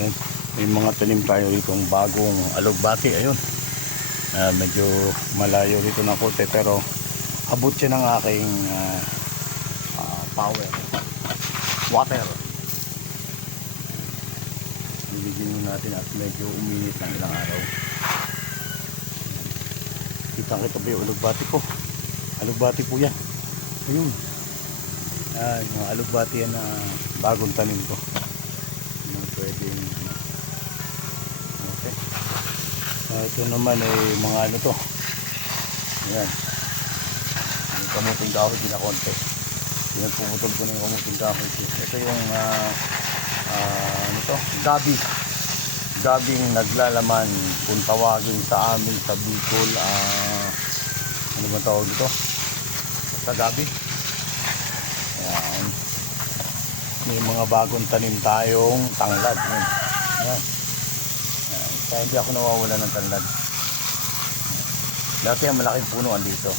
Ayan. May mga tanim tayo rito ang bagong alugbati. Ayun. Medyo malayo rito ng konti pero abot siya ng aking power water. Niligin natin at medyo uminit ng ilang araw. Kita ba yung alugbati ko? Alugbati po yan. Ayun. Mga alugbati yan na bagong tanim ko. Pwedeng okay. Ito naman ay mga ano to. Ayan. Yung kamuting kahoy kinakonti. Pinagpuputol ko na yung kamuting kahoy. Ito yung ano to? Gabing naglalaman kung tawagin sa amin sa Bicol. Ano ba tawag ito? Sa gabi. Ayan. May mga bagong tanim tayong tanglad. Ayan. Ayan. Kaya hindi ako nawawala ng tanglad. Dati ang malaking punuan dito.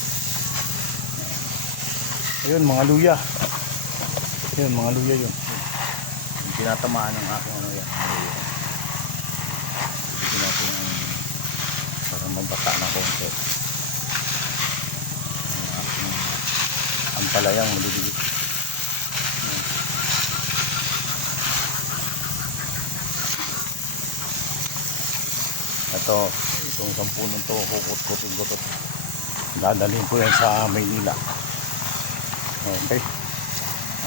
Ayun, mga luya. Ayun, mga luya yun. Yung tinatamaan ng aking ano yan. Ito natin parang magbasa ng konti. Ang palayang maliliit. Itong 10 to kukut-kutin-kutot. Dadalhin ko yan sa Maynila. Okay.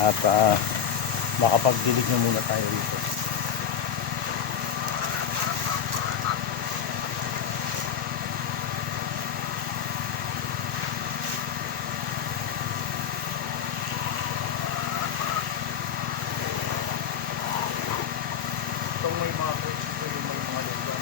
At makapagdilig na muna tayo rito. Itong may mga fruits ito yung may mga lugar.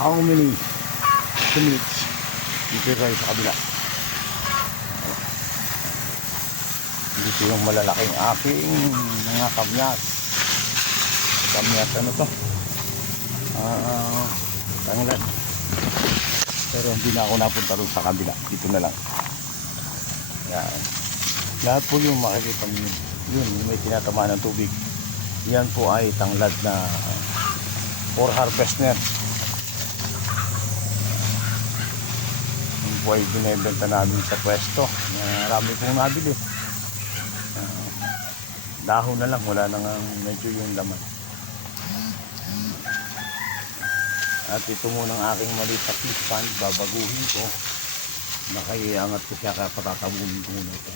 How many minutes dito tayo sa kabila? Dito yung malalaking aking mga kamyas. Kamyas ano to? Tanglad. Pero hindi na ako napunta rin sa kabila. Dito na lang. Yan. Lahat po yung makikita nyo. Yun, may tinatamaan ng tubig. Yan po ay tanglad na for harvest na yan. Po ay binibenta namin sa pwesto. Marami pong nabili. Dahon na lang, wala nang medyo yung laman. At ito muna ang aking maliit sa fish pond, babaguhin ko. Nakaiangat ko siya kaya patatabunin ko muna ito.